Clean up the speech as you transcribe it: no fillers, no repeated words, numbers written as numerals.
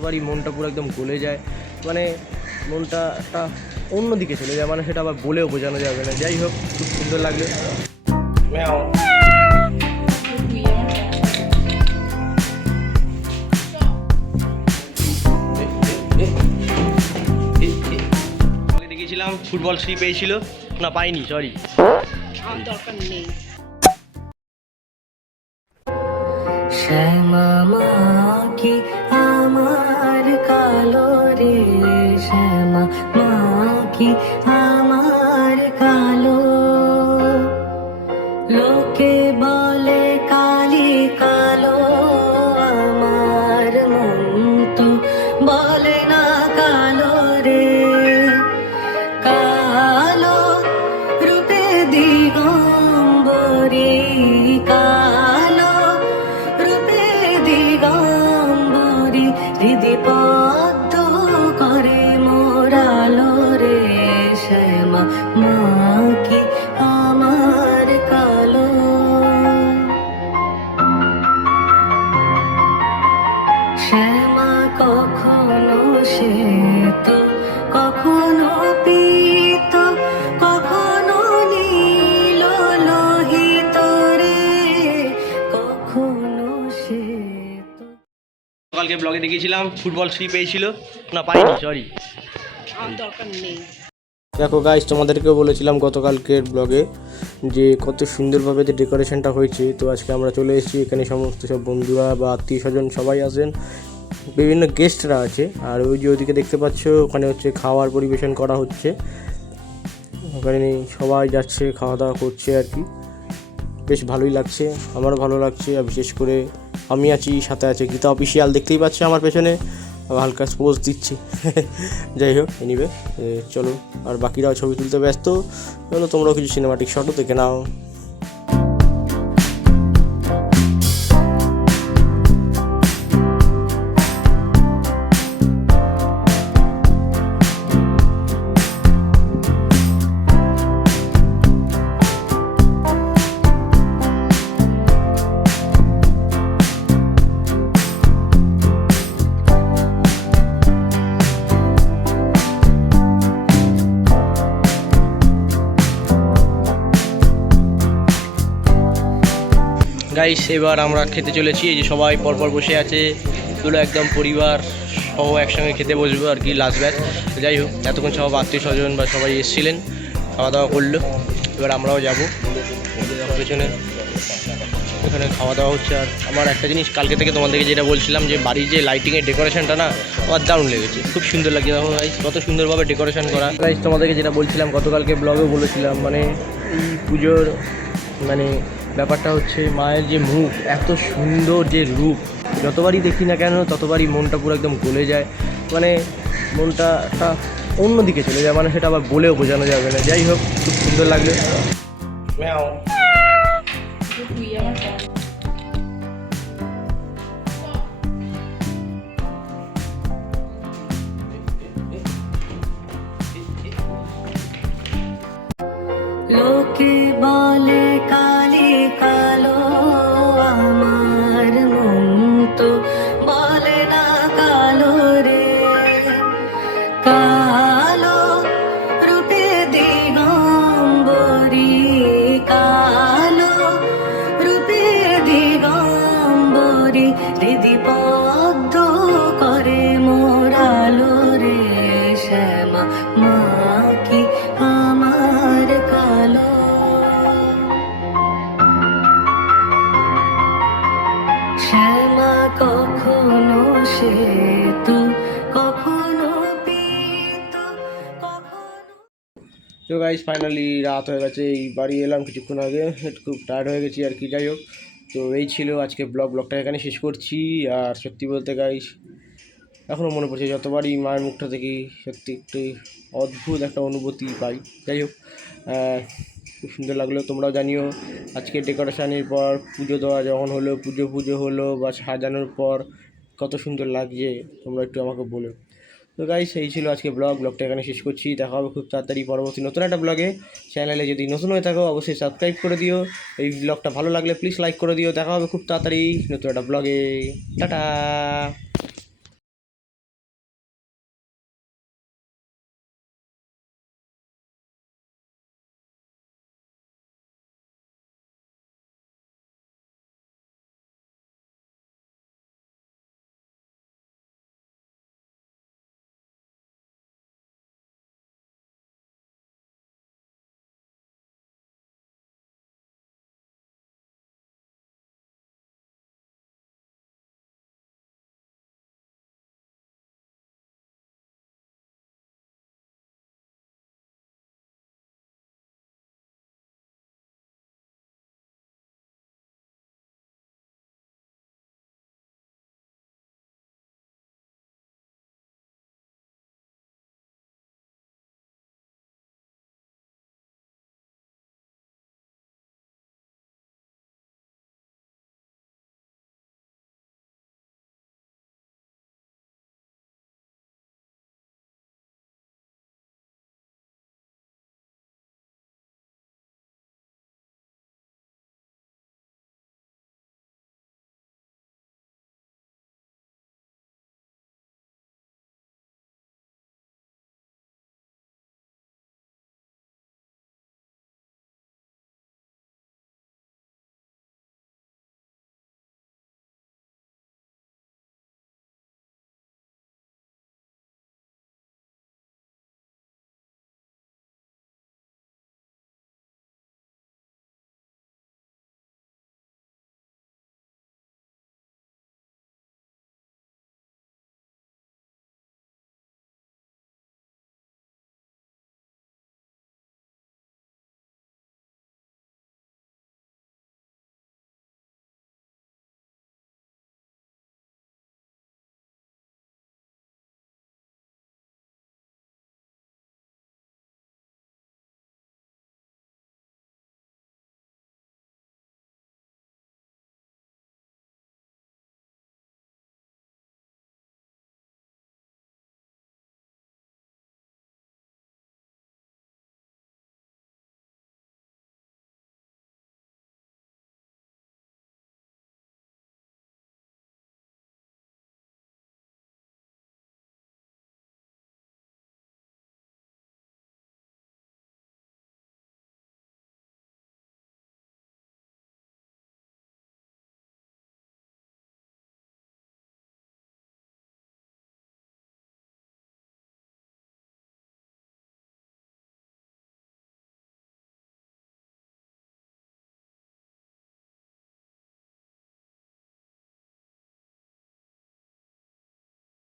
ততবারই মনটা পুরো একদম গলে যায়, মানে মনটা একটা অন্যদিকে চলে যায়, মানে সেটা আবার বলেও বোঝানো যাবে না। যাই হোক, খুব সুন্দর লাগলো। দেখেছিলাম ফুটবল ফ্রি পেয়েছিল না, পাইনি, সরি, দরকার নেই। শ্যামা মা কি আমার কালো রে, শ্যামা মা কি আমার কালো, লোকে বলে কালি কালো, আমার মন তো বলে না কালো রে, কালো রূপে দিগম্বরী, কালো রূপে দিগম্বরী, হৃদি পদ্ম করে মোরালো রে, শ্যামা মা কি আমার কালো। শ্যামা কখনো শ্বেত, কখনো পীত, কখনো নীল লোহিত রে, কখনো শ্বেত। কালকে ব্লগে দেখিয়েছিলাম ফুটবল ফ্রি পেয়েছিল না, পাইনি, সরি, দরকার নেই। দেখো গাইস, তোমাদেরকেও বলেছিলাম গতকালকের ব্লগে যে কত সুন্দরভাবে যে ডেকোরেশনটা হয়েছে। তো আজকে আমরা চলে এসেছি, এখানে সমস্ত সব বন্ধুরা বা আত্মীয় স্বজন সবাই আসেন, বিভিন্ন গেস্টরা আছে। আর ওই যে ওইদিকে দেখতে পাচ্ছ, ওখানে হচ্ছে খাওয়ার পরিবেশন করা হচ্ছে, ওখানে সবাই যাচ্ছে, খাওয়া দাওয়া করছে আর কি। বেশ ভালোই লাগছে, আমারও ভালো লাগছে। আর বিশেষ করে আমি আছি, সাথে আছে গীতা অফিসিয়াল, দেখতেই পাচ্ছি আমার পেছনে হালকা পোজ দিচ্ছি। যাই হোক, এনিওয়ে চলো, আর বাকিরাও ছবি তুলতে ব্যস্ত। চলো তোমরাও কিছু সিনেমাটিক শটও দেখে নাও। গাইস, এবার আমরা খেতে চলেছি। এই যে সবাই পরপর বসে আছে, এগুলো একদম পরিবার সহ একসঙ্গে খেতে বসবো আর কি, লাস্ট ব্যাচ। যাই হোক, এতক্ষণ সব আত্মীয় স্বজন বা সবাই এসেছিলেন, খাওয়া দাওয়া করলো। এবার আমরাও যাবো পেছনে, এখানে খাওয়া দাওয়া হচ্ছে। আর আমার একটা জিনিস কালকে থেকে তোমাদেরকে যেটা বলছিলাম, যে বাড়ির যে লাইটিংয়ের ডেকোরেশনটা না, আমার দারুণ লেগেছে, খুব সুন্দর লাগছে। দেখো গাইস, কত সুন্দরভাবে ডেকোরেশন করা। গাইস, তোমাদেরকে যেটা বলছিলাম গতকালকে ব্লগেও বলেছিলাম, মানে এই পুজোর মানে ব্যাপারটা হচ্ছে মায়ের যে মুখ, এত সুন্দর যে রূপ, যতবারই দেখি না কেন ততবারই মনটা পুরো একদম গলে যায়, মানে মনটা একটা অন্যদিকে চলে যায়, মানে সেটা আবার বলেও বোঝানো যাবে না। যাই হোক, খুব সুন্দর লাগলো। লোকে বলে কালি কালো, আমার মন তো বলে না কালো রে, কালো রূপে দিগম্বরী, কালো রূপে দিগম্বরী, হৃদি পদ্ম করে মোরালো রে, শ্যামা মা কি আমার কালো। শ্যামা কখনো শ্বেত, কখনো পীত, কখনো। তো গাইস, ফাইনালি রাত হয়ে গেছে, এই বাড়ি এলাম কিছুক্ষণ আগে, খুব টায়ার্ড হয়ে গেছি আর কি। যাই হোক, তো এই ছিল আজকে ব্লগটা এখানে শেষ করছি। আর সত্যি বলতে গাইস, এখনও মনে পড়ছে, যতবারই মায়ের মুখটা দেখি সত্যি একটু অদ্ভুত একটা অনুভূতি পাই। যাই হোক, খুব সুন্দর লাগলো। তোমরাও জানিও, আজকে ডেকোরেশনের পর পুজো দেওয়া যখন হলো, পুজো হলো বা সাজানোর পর কত সুন্দর লাগছে, তোমরা একটু আমাকে বলো। তো গাইস, এই ছিল আজকে ব্লগটা এখানে শেষ করছি। দেখা হবে খুব তাড়াতাড়ি পরবর্তী নতুন একটা ব্লগে। চ্যানেলে যদি নতুন হয়ে থাকো অবশ্যই সাবস্ক্রাইব করে দিও। এই ব্লগটা ভালো লাগলে প্লিজ লাইক করে দিও। দেখা হবে খুব তাড়াতাড়ি নতুন একটা ব্লগে। টাটা।